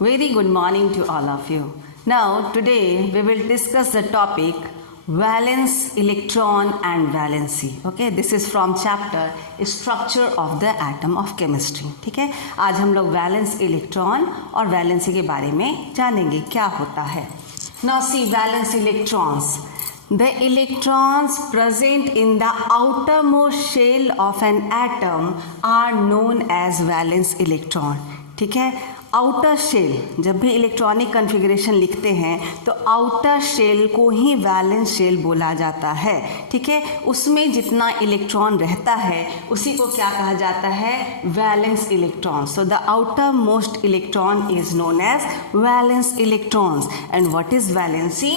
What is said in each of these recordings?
Very good morning to all of you. Now, today we will discuss the topic valence electron and valency. Okay, this is from chapter structure of the atom of chemistry. ठीक है, आज हम लोग valence electron और valency के बारे में जानेंगे क्या होता है. Now see valence electrons. The electrons present in the outermost shell of an atom are known as valence electron. ठीक है, आउटर शेल, जब भी इलेक्ट्रॉनिक कन्फिग्रेशन लिखते हैं तो आउटर शेल को ही वैलेंस शेल बोला जाता है. ठीक है, उसमें जितना इलेक्ट्रॉन रहता है उसी को क्या कहा जाता है, valence electron. So the outer most electron is known as valence electrons. And what is valency?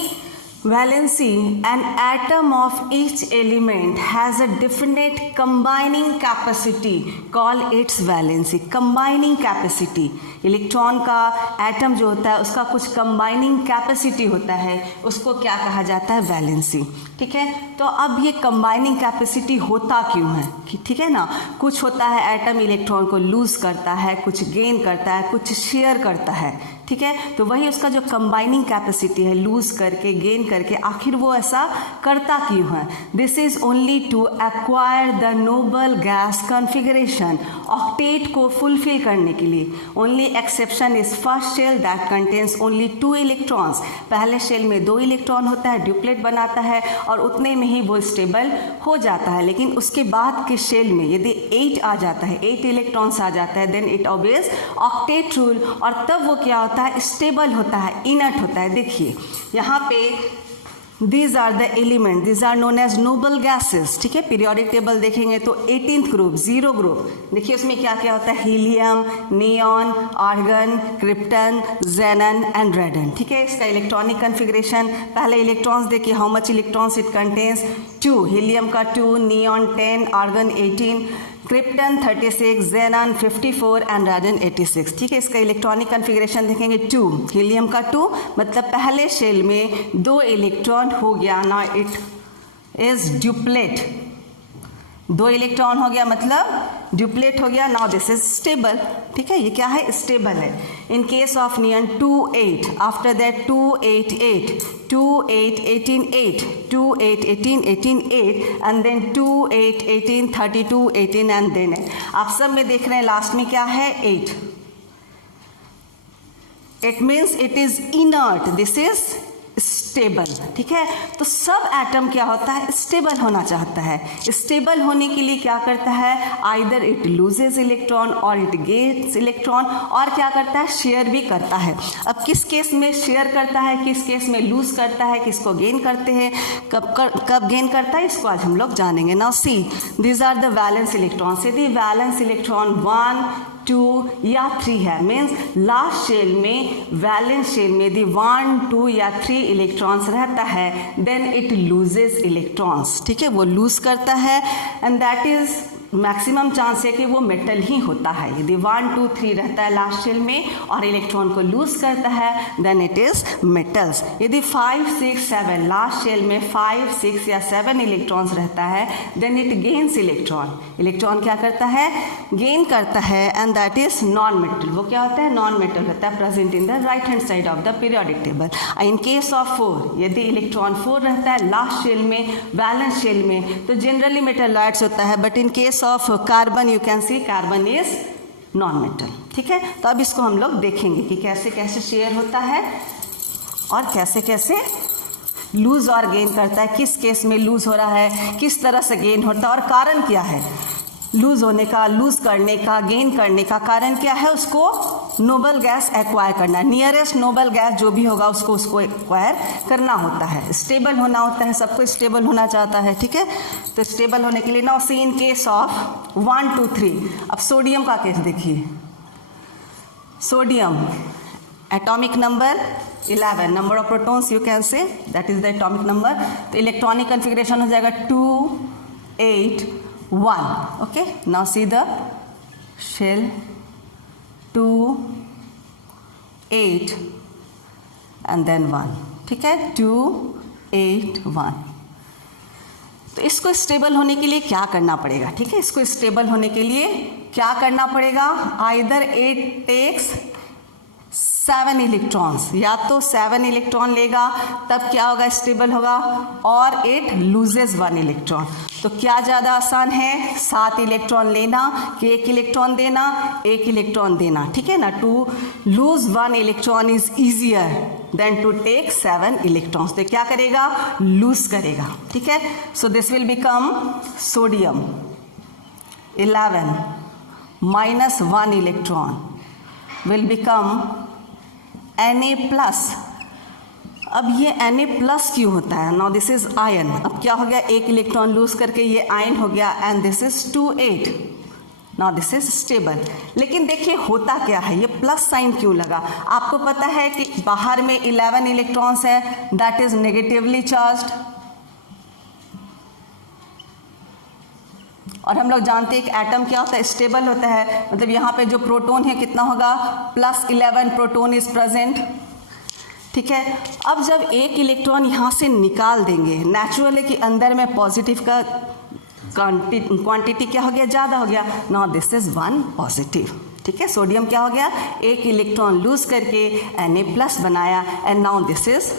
Valency, an atom of each element has a definite combining capacity called its valency. Combining capacity, electron का atom जो होता है उसका कुछ combining capacity होता है, उसको क्या कहा जाता है, वैलेंसी. ठीक है, तो अब ये कंबाइनिंग कैपेसिटी होता क्यों है? ठीक है ना, कुछ होता है एटम इलेक्ट्रॉन को लूज करता है, कुछ गेन करता है, कुछ शेयर करता है. ठीक है, तो वही उसका जो कंबाइनिंग कैपेसिटी है, लूज करके गेन करके, आखिर वो ऐसा करता क्यों है? This is only to acquire the noble gas configuration, octet को फुलफिल करने के लिए. Only exception is first shell that contains only 2 electrons. पहले शेल में 2 इलेक्ट्रॉन होता है, ड्यूप्लेट बनाता है और उतने में ही वो स्टेबल हो जाता है. लेकिन उसके बाद के शेल में यदि 8 आ जाता है, 8 इलेक्ट्रॉन्स आ जाता है, then it obvious octet rule, और तब वो क्या होता है, स्टेबल होता है, इनर्ट होता है. देखिए यहाँ पे these are the element, these are known as noble gases. ठीक है, पीरियोडिक टेबल देखेंगे तो 18th ग्रुप, 0 ग्रुप. देखिए उसमें क्या क्या होता है, helium, neon, argon, krypton, xenon and radon. ठीक है, इसका इलेक्ट्रॉनिक कन्फिग्रेशन, पहले इलेक्ट्रॉन्स देखिए, how much electrons it contains, 2, helium का 2, neon 10, argon 18, krypton 36, xenon 54 and radon 86. ठीक है, इसका इलेक्ट्रॉनिक कन्फिग्रेशन देखेंगे, 2, हीलियम का 2, मतलब पहले शेल में 2 इलेक्ट्रॉन हो गया, ना इट इज ड्यूप्लेट. 2 इलेक्ट्रॉन हो गया मतलब ड्यूप्लेट हो गया. Now this is stable. ठीक है, ये क्या है, स्टेबल है. इन case of neon 2, 8, after that 2, 8, 8, 2, 8, 18, 8, 2, 8, 18, 18, 8, and then 2, 8, 18, 32, 18 and then. आप सब में देख रहे हैं लास्ट में क्या है, 8. It means it is inert, this is stable. ठीक है, तो सब एटम क्या होता है, स्टेबल होना चाहता है. स्टेबल होने के लिए क्या करता है, आइदर इट लूजेज इलेक्ट्रॉन और इट गेन्स इलेक्ट्रॉन, और क्या करता है, शेयर भी करता है. अब किस केस में शेयर करता है, किस केस में लूज करता है, किसको गेन करते हैं, कब गेन करता है, इसको आज हम लोग जानेंगे. Now see, these are the valence electrons. यदि वैलेंस इलेक्ट्रॉन 1, 2 या 3 है, मीन्स लास्ट शेल में, वैलेंस शेल में यदि 1, 2 या 3 इलेक्ट्रॉन्स रहता है, देन इट लूजेस इलेक्ट्रॉन्स. ठीक है, वो लूज करता है, and that is maximum chance है कि वो मेटल ही होता है. यदि 1, 2, 3 रहता है लास्ट शेल में और इलेक्ट्रॉन को लूज करता है, देन इट इज मेटल्स. यदि 5, 6, 7 लास्ट शेल में 5, 6 या 7 इलेक्ट्रॉन्स रहता है, then it gains electron. Electron क्या करता है, गेन करता है, and that is non metal. वो क्या होता है, नॉन मेटल होता है, present in the right hand side of the periodic table. In case of 4, यदि इलेक्ट्रॉन 4 रहता है लास्ट शेल में, वैलेंस शेल में, तो जनरली मेटलॉइड्स होता है, but in case of carbon you can see carbon is non metal. ठीक है, तो अब इसको हम लोग देखेंगे कि कैसे कैसे शेयर होता है और कैसे कैसे लूज और गेन करता है, किस केस में लूज हो रहा है, किस तरह से गेन होता है, और कारण क्या है लूज होने का, लूज करने का, गेन करने का कारण क्या है, उसको नोबल गैस एक्वायर करना है. नियरेस्ट नोबल गैस जो भी होगा उसको एक्वायर करना होता है. स्टेबल होना होता है, सबको स्टेबल होना चाहता है. ठीक है, तो स्टेबल होने के लिए now see in case of 1, 2, 3. अब सोडियम का केस देखिए. Sodium atomic number 11, number of protons you can say, that is the atomic number. तो इलेक्ट्रॉनिक कन्फिग्रेशन हो जाएगा 2, 8, 1. Okay, now see the shell 2, 8 and then 1. ठीक है, 2, 8, 1. तो इसको स्टेबल होने के लिए क्या करना पड़ेगा, ठीक है, इसको स्टेबल होने के लिए क्या करना पड़ेगा, आइदर इट टेक्स 7 इलेक्ट्रॉन्स, या तो 7 इलेक्ट्रॉन लेगा तब क्या होगा, स्टेबल होगा, और इट लूजेस 1 इलेक्ट्रॉन। तो क्या ज़्यादा आसान है, 7 इलेक्ट्रॉन लेना कि 1 इलेक्ट्रॉन देना, 1 इलेक्ट्रॉन देना, ठीक है ना। To lose 1 electron is easier than to take 7 electrons. तो क्या करेगा, लूज करेगा, ठीक है। So this will become sodium 11 minus 1 electron will become Na+। अब ये Na+ क्यों होता है, नाउ दिस इज आयन। अब क्या हो गया, 1 इलेक्ट्रॉन लूज करके ये आयन हो गया, and this is 2,8। Now this is stable. लेकिन देखिए होता क्या है, ये प्लस साइन क्यों लगा। आपको पता है कि बाहर में 11 इलेक्ट्रॉन्स है, दैट इज नेगेटिवली चार्ज्ड, और हम लोग जानते हैं कि एटम क्या होता है, स्टेबल होता है। मतलब यहाँ पे जो प्रोटॉन है कितना होगा, +11 प्रोटॉन इज प्रेजेंट, ठीक है। अब जब 1 इलेक्ट्रॉन यहाँ से निकाल देंगे, नेचुरल है कि अंदर में पॉजिटिव का क्वांटिटी क्या हो गया, ज़्यादा हो गया। नाउ दिस इज 1 पॉजिटिव, ठीक है। सोडियम क्या हो गया, 1 इलेक्ट्रॉन लूज करके Na+ बनाया, and now this is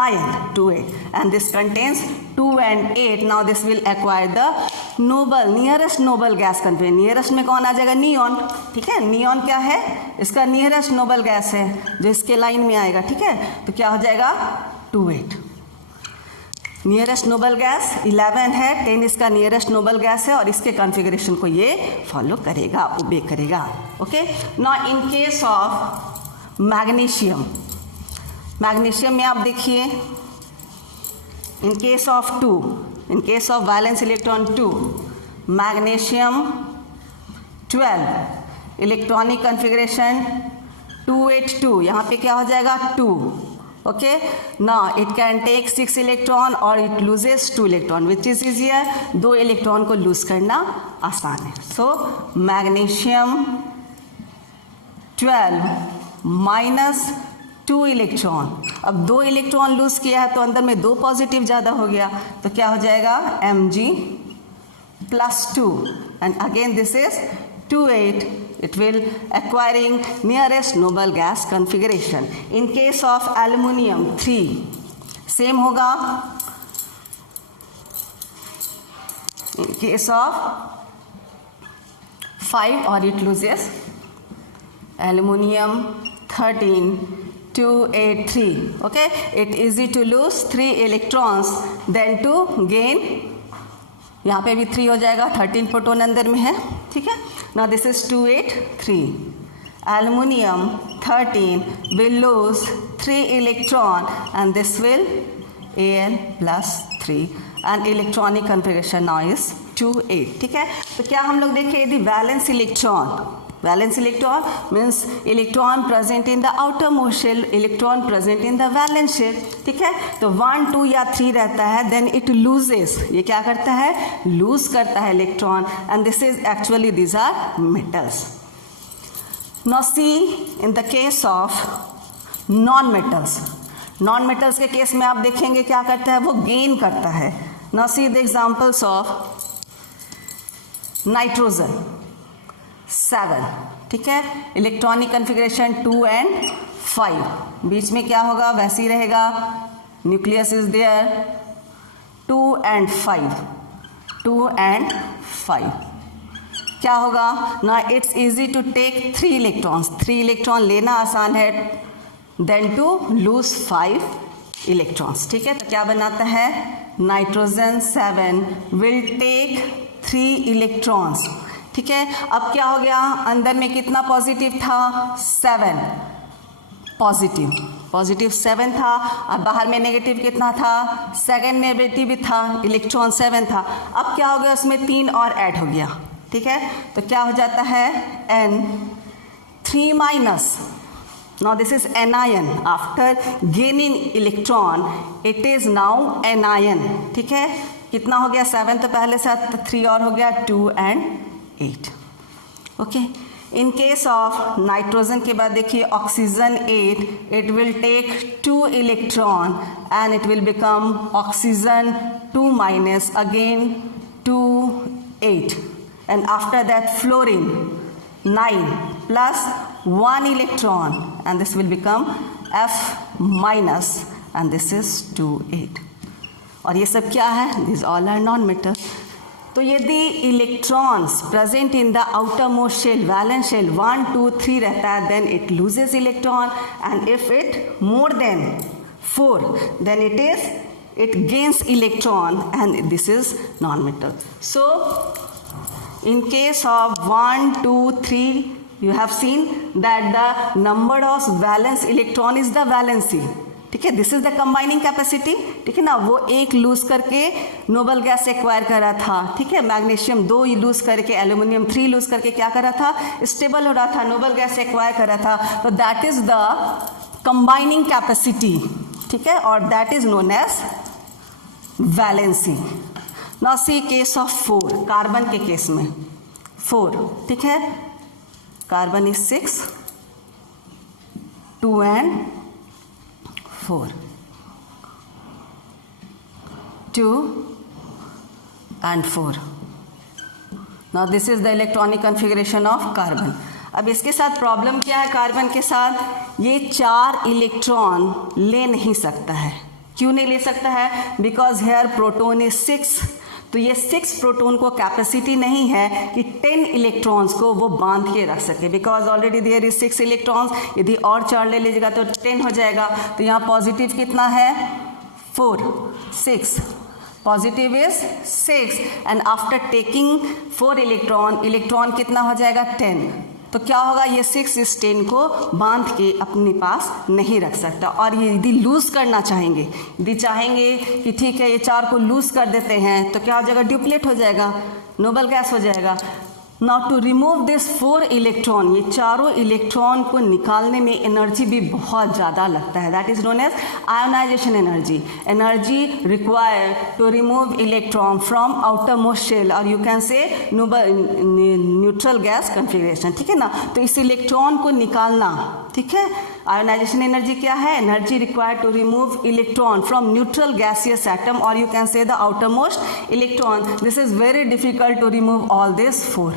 ion 2,8, and this contains 2 and 8. Now this will acquire the noble, nearest noble gas configuration. Nearest में कौन आ जाएगा, नियॉन, ठीक है। नियॉन क्या है, इसका नियरेस्ट नोबल गैस है जो इसके लाइन में आएगा, ठीक है। तो क्या हो जाएगा, 2,8। नियरेस्ट नोबल गैस 11 है, 10 इसका नियरेस्ट नोबल गैस है, और इसके कॉन्फ़िगरेशन को ये फॉलो करेगा, ओबे करेगा, okay. Now in case of magnesium, magnesium में आप देखिए, in case of 2, in case of valence electron 2, magnesium 12, electronic configuration 282, यहाँ पे क्या हो जाएगा, 2, okay. Now it can take 6 electron और it loses 2 electron, which is easier, 2 electron को लूज करना आसान है। So magnesium 12 - 2 electron. अब 2 इलेक्ट्रॉन लूज किया है तो अंदर में 2 पॉजिटिव ज़्यादा हो गया, तो क्या हो जाएगा, Mg +2, and again this is 2,8, it will acquiring nearest noble gas configuration. In case of aluminium 3, same होगा। In case of 5, or it loses aluminium 13, 283, okay. It easy to lose 3 electrons than to gain, यहाँ पे भी 3 हो जाएगा, 13 proton अंदर में है, ठीक है। Now this is 283, aluminium 13 will lose 3 electron, and this will Al +3, and electronic configuration now is 2,8, ठीक है। तो क्या हम लोग देखें, यदि valence electron, valence electron means electron present in the outer most shell, electron present in the valence shell, ठीक है। तो 1, 2 या 3 रहता है, देन इट लूजेस, ये क्या करता है, लूज करता है electron, and this is actually these are metals. Now see in the case of non metals, non metals के केस में आप देखेंगे क्या करता है, वो गेन करता है। Now see the examples of nitrogen 7, ठीक है। इलेक्ट्रॉनिक कॉन्फ़िगरेशन 2 and 5, बीच में क्या होगा, वैसे ही रहेगा, nucleus is there, 2 and 5, 2 and 5, क्या होगा ना, it's easy to take 3 electrons, 3 electron लेना आसान है, देन टू लूज 5 इलेक्ट्रॉन्स, ठीक है। तो क्या बनाता है, नाइट्रोजन 7 विल टेक 3 इलेक्ट्रॉन्स, ठीक है। अब क्या हो गया, अंदर में कितना पॉजिटिव था, 7 पॉजिटिव, पॉजिटिव 7 था, और बाहर में नेगेटिव कितना था, 2 नेगेटिव भी था, इलेक्ट्रॉन 7 था। अब क्या हो गया, उसमें 3 और ऐड हो गया, ठीक है। तो क्या हो जाता है, N3-, now this is anion, after gaining electron it is now anion, ठीक है। कितना हो गया, 7 तो पहले से 3 और हो गया, 2 and 8, okay. In case of nitrogen के बाद देखिए oxygen 8, it will take 2 electron and it will become oxygen 2-, again 2, 8, and after that fluorine 9 plus 1 electron and this will become F minus and this is 2 8. और ये सब क्या है? These all are non-metal. तो यदि electrons present in the outer most shell, valence shell 1 2 3 रहता है, then it loses electron, and if it more than 4 then it gains electron and this is non-metal. So in case of 1 2 3 you have seen that the number of valence electron is the valency. ठीक है, this is the combining capacity. ठीक है ना, वो एक loose करके noble gas acquire कर रहा था. ठीक है, मैग्नीशियम 2 लूज करके, एल्यूमिनियम 3 लूज करके क्या कर रहा था? स्टेबल हो रहा था, नोबल गैस एक्वायर कर रहा था. तो that is the combining capacity. ठीक है, और that is known as valency. Now see case of 4, carbon के केस में 4. ठीक है, carbon is 6, 2 and 4, 2 and 4. Now this is the electronic configuration of carbon. अब इसके साथ प्रॉब्लम क्या है? कार्बन के साथ ये 4 इलेक्ट्रॉन ले नहीं सकता है. क्यों नहीं ले सकता है? Because here proton is 6. तो ये 6 प्रोटोन को कैपेसिटी नहीं है कि 10 इलेक्ट्रॉन्स को वो बांध के रख सके, because already there is 6 electrons. यदि और 4 ले लीजिएगा तो 10 हो जाएगा. तो यहाँ पॉजिटिव कितना है? 4, 6. Positive is 6 and after taking 4 electron कितना हो जाएगा? 10. तो क्या होगा? ये 6 इस 10 को बांध के अपने पास नहीं रख सकता. और ये यदि लूज करना चाहेंगे, यदि चाहेंगे कि ठीक है ये 4 को लूज कर देते हैं, तो क्या हो जाएगा? ड्यूप्लेट हो जाएगा, नोबल गैस हो जाएगा. Now to remove this 4 electron, ये चारों इलेक्ट्रॉन को निकालने में एनर्जी भी बहुत ज़्यादा लगता है. That is known as ionisation energy. Energy required to remove electron from outer most shell, और you can say neutral gas configuration. ठीक है ना, तो इस इलेक्ट्रॉन को निकालना, ठीक है, आयोनाइजेशन एनर्जी क्या है? Energy required to remove electron from neutral gaseous atom, और you can say the outer most electron. This is very difficult to remove all this 4.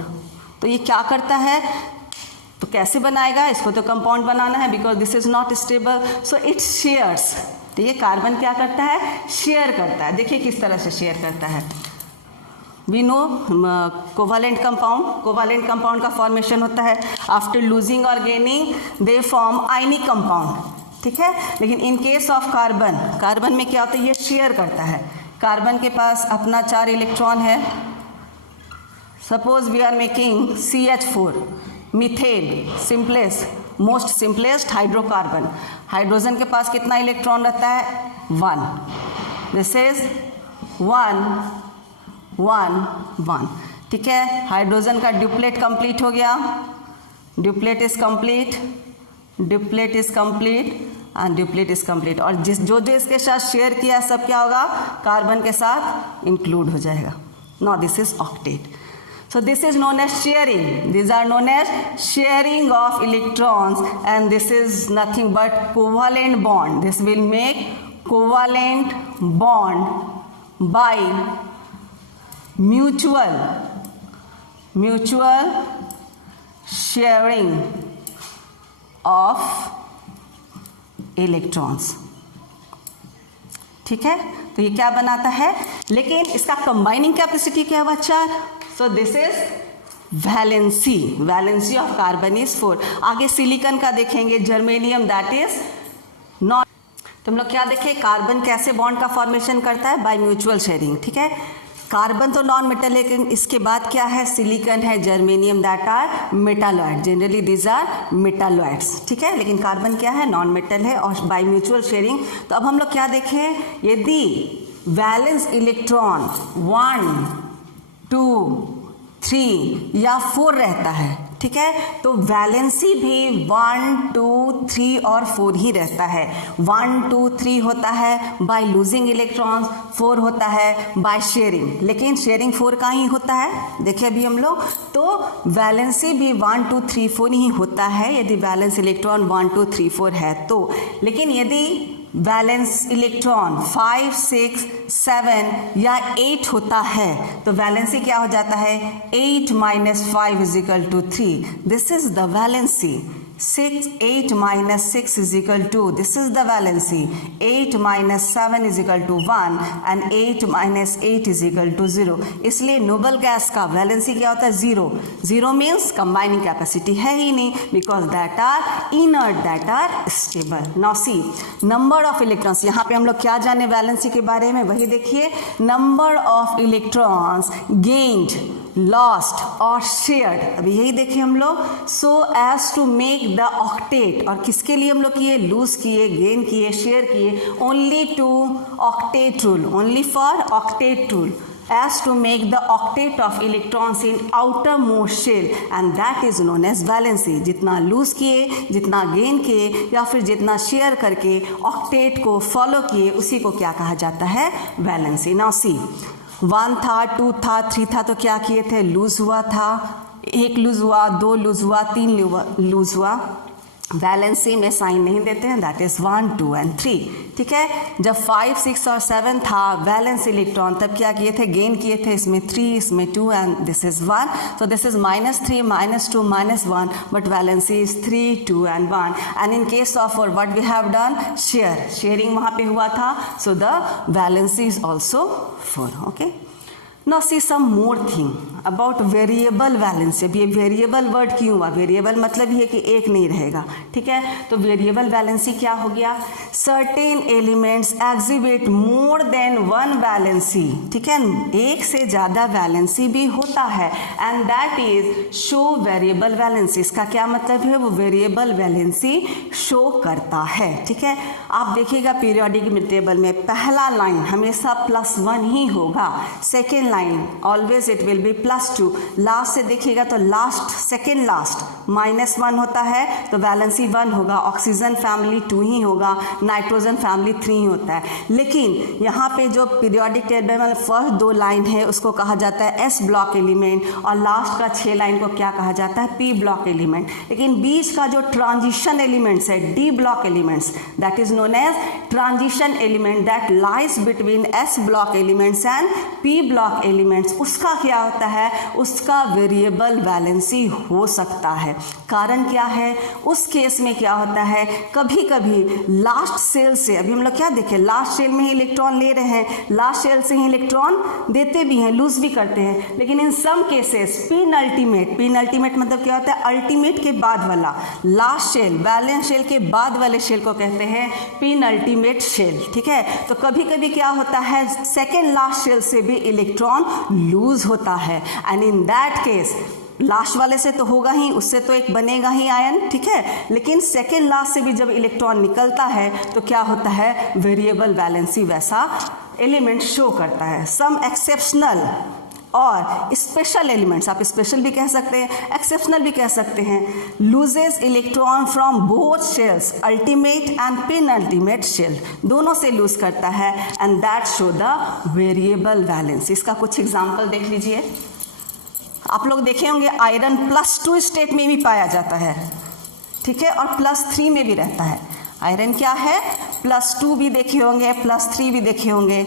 तो ये क्या करता है? तो कैसे बनाएगा? इसको तो कंपाउंड बनाना है, because this is not stable, so it shares. तो ये कार्बन क्या करता है? शेयर करता है. देखिए किस तरह से शेयर करता है. वी नो कोवालेंट कंपाउंड का फॉर्मेशन होता है आफ्टर लूजिंग और gaining they form ionic compound. ठीक है, लेकिन इन केस ऑफ कार्बन में क्या होता है? ये शेयर करता है. कार्बन के पास अपना 4 इलेक्ट्रॉन है. Suppose we are making CH4, methane, most simplest hydrocarbon. Hydrogen के पास कितना इलेक्ट्रॉन रहता है? 1. This is 1 1 1. ठीक है, हाइड्रोजन का ड्यूप्लेट कंप्लीट हो गया. Duplet is complete and duplet is complete. और जो इसके साथ शेयर किया सब क्या होगा? कार्बन के साथ इंक्लूड हो जाएगा. Now this is octet. So this is known as sharing. These are known as sharing of electrons, and this is nothing but covalent bond. This will make covalent bond by mutual sharing of electrons. ठीक है, तो ये क्या बनाता है? लेकिन इसका combining capacity क्या है? 4. सो this is valency of carbon is 4. आगे सिलिकॉन का देखेंगे, जर्मेनियम, दैट इज नॉट. तो हम लोग क्या देखें? कार्बन कैसे बॉन्ड का फॉर्मेशन करता है? By mutual sharing. ठीक है, कार्बन तो नॉन मेटल, लेकिन इसके बाद क्या है? सिलिकॉन है, germanium, that are metalloid. Generally these are metalloids. ठीक है, लेकिन कार्बन क्या है? नॉन मेटल है और बाय म्यूचुअल शेयरिंग. तो अब हम लोग क्या देखें? यदि वैलेंस इलेक्ट्रॉन 1 2 3 या 4 रहता है, ठीक है, तो वैलेंसी भी 1 2 3 और 4 ही रहता है. 1 2 3 होता है बाय लूजिंग इलेक्ट्रॉन्स, 4 होता है बाय शेयरिंग. लेकिन शेयरिंग 4 का ही होता है, देखिए अभी हम लोग. तो वैलेंसी भी 1 2 3 4 ही होता है यदि वैलेंस इलेक्ट्रॉन 1 2 3 4 है तो. लेकिन यदि वैलेंस इलेक्ट्रॉन 5 6 7 या 8 होता है तो वैलेंसी क्या हो जाता है? 8 - 5 = 3. This is the valency. 8 minus 6 is equal to, this is the valency, 8 minus 7 is equal to 1 and 8 minus 8 is equal to 0. इसलिए नोबल गैस का वैलेंसी क्या होता है? 0. 0 मीन्स कंबाइनिंग कैपेसिटी है ही नहीं, because that are inert, that are stable. Now see number of electrons. यहाँ पे हम लोग क्या जाने वैलेंसी के बारे में? वही देखिए, number of electrons gained, lost और शेयर्ड. अभी यही देखिए हम लोग. So as to make the octet, और किसके लिए हम लोग किए? लूज किए, गेन किए, शेयर किए. Only to octet rule, only for octet rule, as to make the octet of electrons in outermost shell, and that is known as valency. जितना लूज किए, जितना गेन किए, या फिर जितना शेयर करके ऑक्टेट को फॉलो किए, उसी को क्या कहा जाता है? वैलेंसी. नाउ सी 1 था, 2 था, 3 था, तो क्या किए थे? लूज हुआ था. 1 लूज हुआ, 2 लूज हुआ, 3 लूज हुआ. वैलेंसी में साइन नहीं देते हैं, दैट इज 1, 2 एंड 3. ठीक है. जब 5, 6 और 7 था वैलेंस इलेक्ट्रॉन, तब क्या किए थे? गेन किए थे. इसमें 3, इसमें 2 and this is 1. So this is -3, -2, -1, but valency is 3, 2 and 1. And in case of what we have done? Sharing वहाँ पे हुआ था. So the valency is also 4. Okay. Now see some more thing about variable valency. अब ये variable word क्यों हुआ? Variable मतलब ये कि एक नहीं रहेगा. ठीक है. तो वेरिएबल वैलेंसी क्या हो गया? Certain elements exhibit more than 1 valency. ठीक है. एक से ज़्यादा वैलेंसी भी होता है, and that is show variable valency. इसका क्या मतलब है? वो वेरिएबल वैलेंसी शो करता है. ठीक है. आप देखिएगा पीरियोडिक टेबल में पहला लाइन हमेशा +1 ही होगा. Second line always it will be +2. Last से देखिएगा तो लास्ट, सेकेंड लास्ट -1 होता है, तो वैलेंसी 1 होगा. ऑक्सीजन फैमिली 2 ही होगा, नाइट्रोजन फैमिली 3 ही होता है. लेकिन यहाँ पे जो पीरियोडिक टेबल में फर्स्ट 2 लाइन है उसको कहा जाता है S ब्लॉक एलिमेंट, और लास्ट का 6 लाइन को क्या कहा जाता है? P block element. लेकिन बीच का जो ट्रांजिशन एलिमेंट्स है, D block elements, that is known as transition element that lies between S block elements and P block elements, उसका क्या होता है? उसका वेरिएबल वैलेंसी हो सकता है. कारण क्या है? उस केस में क्या होता है? कभी कभी लास्ट सेल से, अभी हम लोग क्या देखें, लास्ट सेल में ही इलेक्ट्रॉन ले रहे हैं, लास्ट सेल से ही इलेक्ट्रॉन देते भी हैं, लूज भी करते हैं. लेकिन इन सम केसेस पिनअल्टीमेट मतलब क्या होता है? अल्टीमेट के बाद वाला. लास्ट शेल, वैलेंस शेल के बाद वाले शेल को कहते हैं पिनअल्टीमेट शेल. ठीक है. तो कभी कभी क्या होता है? सेकेंड लास्ट शेल से भी इलेक्ट्रॉन लूज होता है, and in that case last वाले से तो होगा ही, उससे तो एक बनेगा ही आयन. ठीक है. लेकिन सेकेंड लास्ट से भी जब इलेक्ट्रॉन निकलता है तो क्या होता है? वेरिएबल वैलेंसी वैसा एलिमेंट शो करता है. सम एक्सेप्शनल और स्पेशल एलिमेंट्स, आप स्पेशल भी कह सकते हैं, एक्सेप्शनल भी कह सकते हैं, loses electron from both shells, ultimate and penultimate shell, दोनों से लूज करता है, and that show the variable valence. इसका कुछ एग्जांपल देख लीजिए. आप लोग देखे होंगे आयरन +2 स्टेट में भी पाया जाता है. ठीक है. और +3 में भी रहता है. आयरन क्या है? +2 भी देखे होंगे, +3 भी देखे होंगे.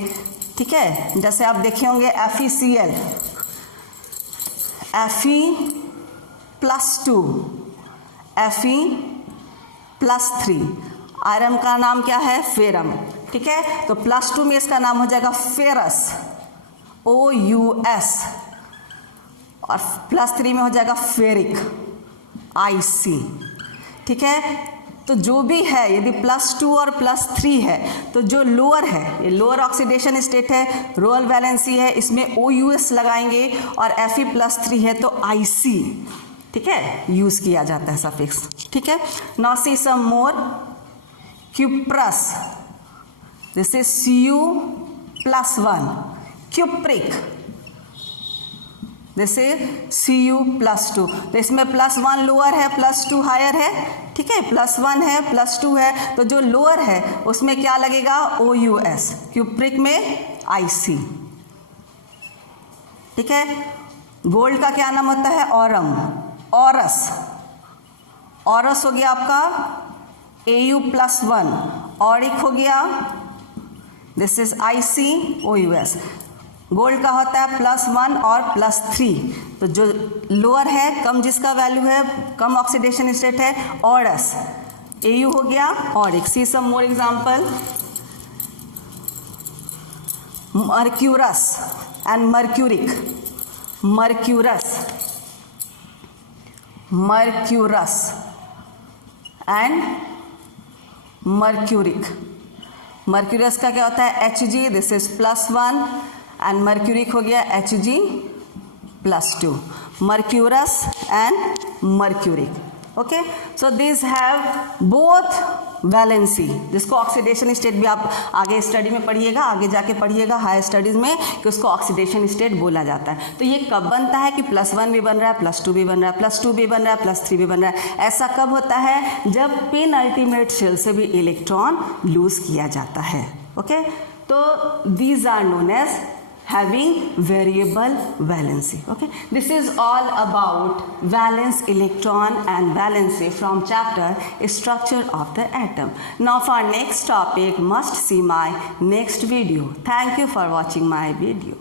ठीक है. जैसे आप देखे होंगे FeCl, Fe+2, Fe+3. आयरन का नाम क्या है? फेरम. ठीक है. तो +2 में इसका नाम हो जाएगा फेरस, OUS, और +3 में हो जाएगा फेरिक, IC. ठीक है. तो जो भी है, यदि +2 और +3 है, तो जो लोअर है, ये लोअर ऑक्सीडेशन स्टेट है, रोअल वैलेंसी है, इसमें OUS लगाएंगे, और Fe+3 है तो IC. ठीक है. यूज किया जाता है सफिक्स. ठीक है. Now see some more. Cuprous, this is Cu+1. Cupric, this is Cu+2. तो इसमें +1 लोअर है, +2 हायर है. ठीक है. +1 है, +2 है, तो जो लोअर है उसमें क्या लगेगा? OUS. क्यूप्रिक में IC. ठीक है. गोल्ड का क्या नाम होता है? Aurum, Aurus. ऑरस हो गया आपका Au+1. ऑरिक हो गया, this is IC, OUS. Gold का होता है +1 और +3. तो जो लोअर है, कम जिसका वैल्यू है, कम ऑक्सीडेशन स्टेट है, ऑडस, AU हो गया auric. See some more example. Mercurous and mercuric. Mercurous and mercuric. Mercurous का क्या होता है, Hg, this is +1 and mercuric हो गया Hg +2. Mercurous and mercuric. Okay, so this have both valency, जिसको ऑक्सीडेशन स्टेट भी आप आगे स्टडी में पढ़िएगा, आगे जाके पढ़िएगा हायर स्टडीज़ में कि उसको ऑक्सीडेशन स्टेट बोला जाता है. तो ये कब बनता है कि +1 भी बन रहा है, +2 भी बन रहा है, +2 भी बन रहा है, +3 भी बन रहा है. ऐसा कब होता है, जब पिन अल्टीमेट शेल से भी इलेक्ट्रॉन लूज किया जाता है. ओके, तो these are known as having variable valency. Okay, this is all about valence electron and valency from chapter structure of the atom. Now for next topic must see my next video. Thank you for watching my video.